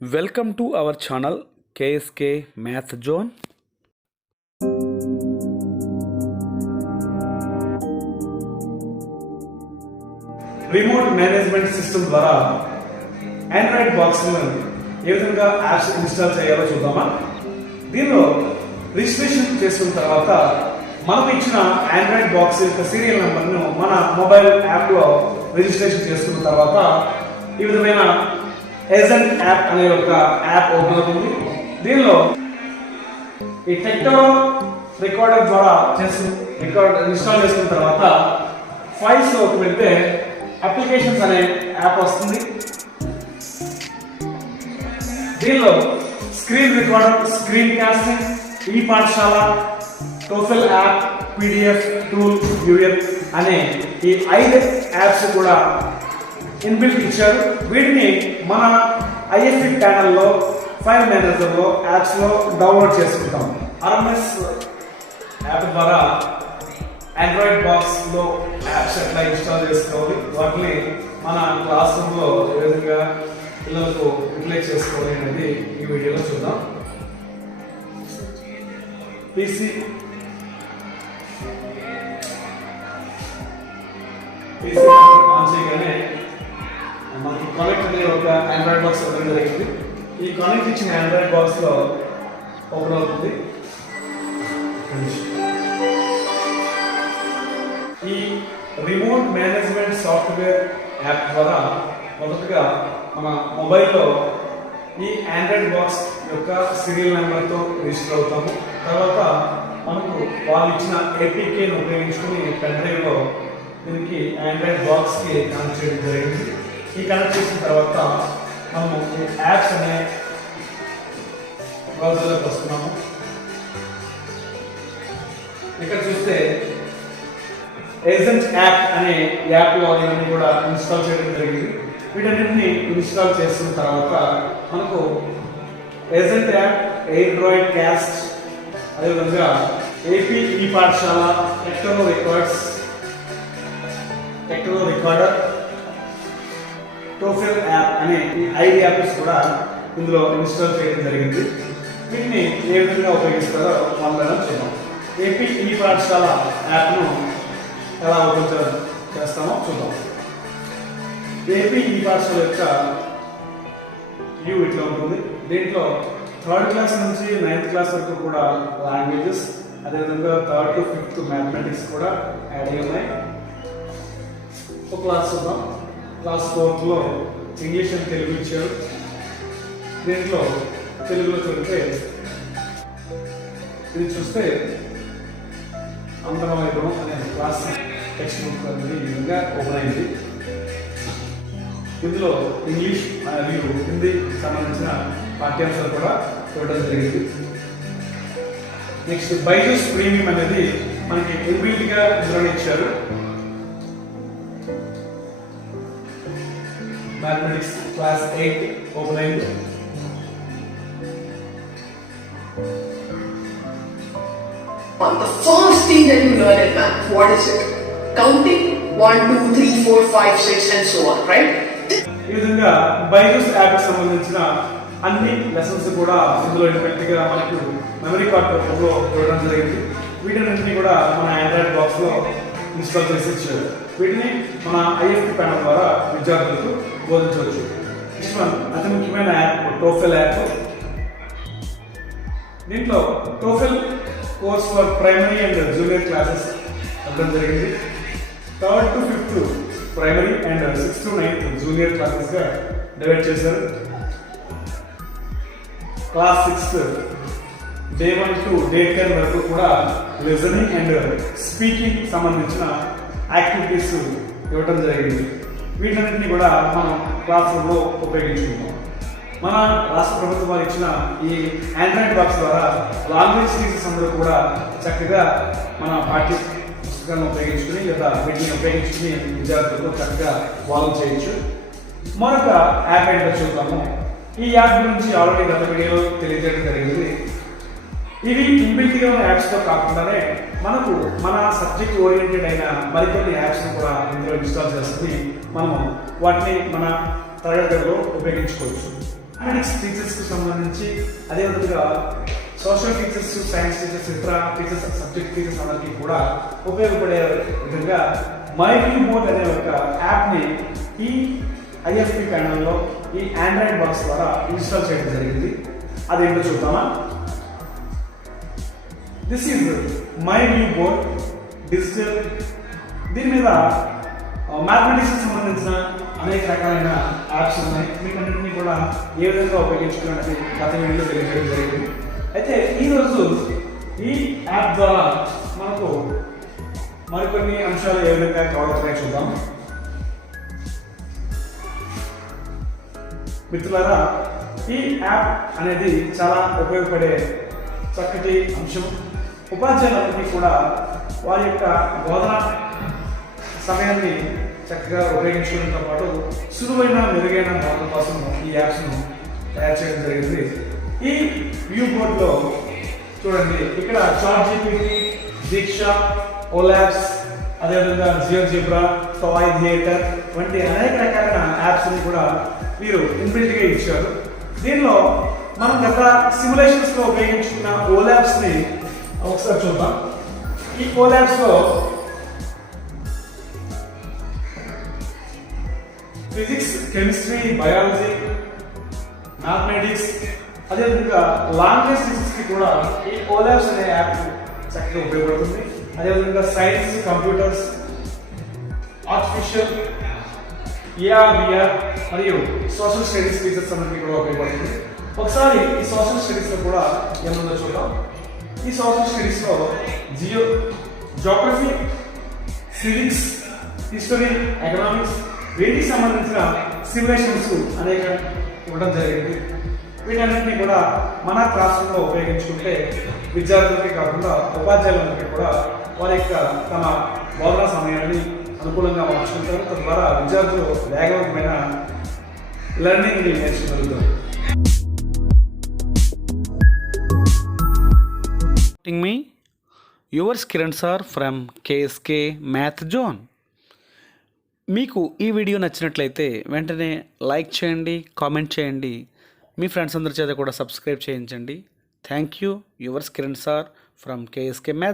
Welcome to our channel KSK Math Zone. Remote management system ద్వారా Android box ఏ విధంగా apps install చేయాలో చూద్దామా. దీనిలో రిజిస్ట్రేషన్ చేసుకున్న తర్వాత మనకు ఇచ్చిన ఆండ్రాయిడ్ బాక్స్ యొక్క సీరియల్ నెంబర్ను మన మొబైల్ యాప్లో రిజిస్ట్రేషన్ చేసుకున్న తర్వాత ఈ విధమైన ఏజెంట్ యాప్ అనే ఒక యాప్ ఓపెన్ అవుతుంది. దీనిలో ఈ టెక్టోరో రికార్డర్ ద్వారా ఇన్స్టాల్ చేసుకున్న తర్వాత ఫైల్స్ లోకి వెళ్తే అప్లికేషన్స్ అనే యాప్ వస్తుంది. దీనిలో స్క్రీన్ రికార్డర్, స్క్రీన్ కాస్టింగ్, ఈ పాఠశాల, TOEFL app, PDF tool, UL అనే ఈ 5 యాప్స్ కూడా ఇన్బిల్ట్ ఇచ్చారు. వీటిని మన ఐఎఫ్పి ప్యానల్లో ఫైల్ మేనేజర్లో యాప్స్లో డౌన్లోడ్ చేసుకుంటాం. ఆర్ఎంఎస్ యాప్ ద్వారా ఆండ్రాయిడ్ బాక్స్లో యాప్స్ ఎట్లా ఇన్స్టాల్ చేసుకోవాలి, వాటిని మన క్లాస్ రూమ్లో ఏ విధంగా పిల్లలకు యూటిలైజ్ చేసుకోవాలి అనేది ఈ వీడియోలో చూద్దాం. పీసీ ఆన్ చేయగానే మనకి కనెక్ట్ అనే ఒక ఆండ్రాయిడ్ బాక్స్ ఓపెన్ జరిగింది. ఈ కనెక్ట్ ఇచ్చిన ఆండ్రాయిడ్ బాక్స్లో ఓపెన్ అవుతుంది. ఈ రిమోట్ మేనేజ్మెంట్ సాఫ్ట్వేర్ యాప్ ద్వారా మొదటగా మన మొబైల్లో ఈ ఆండ్రాయిడ్ బాక్స్ యొక్క సీరియల్ నెంబర్తో రిజిస్టర్ అవుతాము. తర్వాత మనకు వాళ్ళు ఇచ్చిన ఏపీకేని ఉపయోగించుకుని పెన్ డ్రైవ్లో దీనికి ఆండ్రాయిడ్ బాక్స్కి కనెక్ట్ చేయడం జరిగింది. ఈ కనెక్ట్ చేసిన తర్వాత మనము ఈ యాప్స్ అనే బ్రౌజర్లోకి వస్తున్నాము. ఇక్కడ చూస్తే ఏజెంట్ యాప్ అనే యాప్లో ఇవన్నీ కూడా ఇన్స్టాల్ చేయడం జరిగింది. వీటన్నిటిని ఇన్స్టాల్ చేసిన తర్వాత మనకు ఏజెంట్ యాప్, ఆండ్రాయిడ్ క్యాస్ట్, అదేవిధంగా ఏపీ ఈ పాఠశాల, టెక్టోరో రికార్డర్, టోఫెల్ యాప్ అనే ఈ 5 యాప్స్ కూడా ఇందులో ఇన్స్టాల్ చేయడం జరిగింది. వీటిని ఏ విధంగా ఉపయోగిస్తారో మనం చూద్దాం. ఏపీ ఈ పాఠశాల యాప్ను ఎలా ఓపెన్ చేస్తామో చూద్దాం. ఏపీ ఈ పాఠశాల యొక్క వ్యూ ఇట్లా ఉంటుంది. దీంట్లో 3rd క్లాస్ నుంచి 9th క్లాస్ వరకు కూడా లాంగ్వేజెస్, అదేవిధంగా 3rd to 5th మ్యాథమెటిక్స్ కూడా యాడ్ అయ్యి ఉన్నాయి. ఒక క్లాస్ చూద్దాం. క్లాస్ 4లో ఇంగ్లీష్ అండ్ తెలుగు ఇచ్చారు. దీంట్లో తెలుగులో చూస్తే ఇది చూస్తే అంతర్వైభవం అనే క్లాస్ టెక్స్ట్ బుక్ అనేది ఈ విధంగా ఓపెన్ అయింది. ఇందులో ఇంగ్లీష్ మరియు హిందీకి సంబంధించిన పాఠ్యాంశాలు కూడా చూడడం జరిగింది. నెక్స్ట్ బైజూస్ ప్రీమియం అనేది మనకి ఇన్బిల్ట్గా ఇందులో ఇచ్చారు. మ్యాథమెటిక్స్ క్లాస్ 8 ఓపెన్ అయింది. The first thing that you learn in math, what is it? Counting 1, 2, 3, 4, 5, 6 and so on, right? ఈ విధంగా బైజూస్ యాప్ సంబంధించిన అన్ని లెసన్స్ కూడా ఇందులో ఇంపెక్ట్గా మనకు మెమరీ కార్డ్ రూపంలో ఇవ్వడం జరిగింది. వీటన్నింటినీ కూడా మన ఆండ్రాయిడ్ బాక్స్లో ఇన్స్టాల్ చేసి ఇచ్చారు. వీటిని మన ఐఎఫ్పి ప్యానల్ ద్వారా విద్యార్థులకు బోధించవచ్చు. నెక్స్ట్ అతి ముఖ్యమైన యాప్ టోఫెల్ యాప్. దీంట్లో TOEFL course for primary and junior classes ఇవ్వడం జరిగింది. 3rd to 5th primary and 6th to 9th junior క్లాసెస్గా డివైడ్ చేశారు. క్లాస్ 6 డే 1 to డే 10 వరకు కూడా లిజనింగ్ అండ్ స్పీకింగ్ సంబంధించిన యాక్టివిటీస్ ఇవ్వడం జరిగింది. వీటన్నింటినీ కూడా మనం క్లాస్ రూమ్లో ఉపయోగించుకుంటాం. మన రాష్ట్ర ప్రభుత్వం వారు ఇచ్చిన ఈ ఆండ్రాయిడ్ బాక్స్ ద్వారా లాంగ్వేజ్ టీచర్స్ అందరూ కూడా చక్కగా మన పాఠ్య పుస్తకాలను ఉపయోగించుకుని లేదా వీటిని ఉపయోగించుకుని విద్యార్థులకు చక్కగా వాల్వ్ చేయొచ్చు. మరొక యాప్ ఏంటో చూద్దాము. ఈ యాప్ గురించి ఆల్రెడీ గత వీడియోలో తెలియజేయడం జరిగింది. ఇవి ఇన్బిల్ట్గా ఉన్న యాప్స్తో కాకుండానే మనకు మన సబ్జెక్ట్ ఓరియంటెడ్ అయిన మరికొన్ని యాప్స్ని కూడా ఇందులో ఇన్స్టాల్ చేసుకుని మనము వాటిని మన తరగతుల్లో ఉపయోగించుకోవచ్చు. మ్యాథమెటిక్స్ టీచర్స్కి సంబంధించి అదేవిధంగా సోషల్ టీచర్స్, సైన్స్ టీచర్స్, ఇతర టీచర్స్, సబ్జెక్ట్ టీచర్స్ అందరికీ కూడా ఉపయోగపడే విధంగా మై వ్యూ బోర్డ్ అనే ఒక యాప్ని ఈ IFP ప్యానల్లో ఈ ఆండ్రాయిడ్ బాక్స్ ద్వారా ఇన్స్టాల్ చేయడం జరిగింది. అదేంటో చూద్దామా. This is my view board digital. దీని మీద మ్యాథమెటిక్స్కి సంబంధించిన అనేక రకాలైన యాప్స్ ఉన్నాయి. మీకు అన్నింటినీ కూడా ఏ విధంగా ఉపయోగించుకోవాలని గత వీడియోలో తెలియజేయడం జరిగింది. అయితే ఈరోజు ఈ యాప్ ద్వారా మనకు మరికొన్ని అంశాలు ఏ విధంగా కవర్ అవుతాయో చూద్దాం. మిత్రులారా, ఈ యాప్ అనేది చాలా ఉపయోగపడే చక్కటి అంశం. ఉపాధ్యాయులందరికీ కూడా వారి యొక్క బోధన సమయాన్ని చక్కగా ఉపయోగించుకోవడంతో పాటు సులువైన మెరుగైన బోధన కోసం ఈ యాప్స్ను తయారు చేయడం జరిగింది. ఈ వ్యూ బోర్డ్లో చూడండి, ఇక్కడ ChatGPT, దీక్ష, ఓలాబ్స్, అదేవిధంగా జియోజిబ్రా, టాయ్ థియేటర్ వంటి అనేక రకాలైన యాప్స్ని కూడా మీరు ఇన్బిల్ట్గా ఇచ్చారు. దీనిలో మనం గత సిమ్యులేషన్స్లో ఉపయోగించుకున్న ఓలాబ్స్ని ఒకసారి చూద్దాం. ఈ ఓలాబ్స్లో ఫిజిక్స్, కెమిస్ట్రీ, బయాలజీ, మ్యాథమెటిక్స్, అదేవిధంగా లాంగ్వేజ్ టీచర్స్కి కూడా ఈ ఓలాబ్స్ అనే యాప్ చక్కగా ఉపయోగపడుతుంది. అదేవిధంగా science, computers, artificial, AR, VR మరియు సోషల్ స్టడీస్ టీచర్స్ అందరికీ కూడా ఉపయోగపడుతుంది. ఒకసారి ఈ సోషల్ స్టడీస్లో కూడా ఏముందో చూద్దాం. ఈ సోషల్ స్టడీస్లో జియోగ్రఫీ, సివిక్స్, హిస్టరీ, ఎకనామిక్స్ వీటికి సంబంధించిన సిమ్యులేషన్స్ అనేక ఇవ్వడం జరిగింది. వీటన్నింటినీ కూడా మన క్లాస్ రూమ్లో ఉపయోగించుకుంటే విద్యార్థులకి కాకుండా ఉపాధ్యాయులందరికీ కూడా వారి యొక్క తమ బోధనా సమయాన్ని అనుకూలంగా మార్చుకుంటారు. తద్వారా విద్యార్థులు వేగవంతమైన లెర్నింగ్ని నేర్చుకోగలుగుతారు. Me, yours Kiran sir from KSK Math Zone. మీకు ఈ వీడియో నచ్చినట్లయితే వెంటనే లైక్ చేయండి, కామెంట్ చేయండి, మీ ఫ్రెండ్స్ అందరి చేత కూడా సబ్స్క్రైబ్ చేయించండి. Thank you. Yours Kiran sir from KSK Math.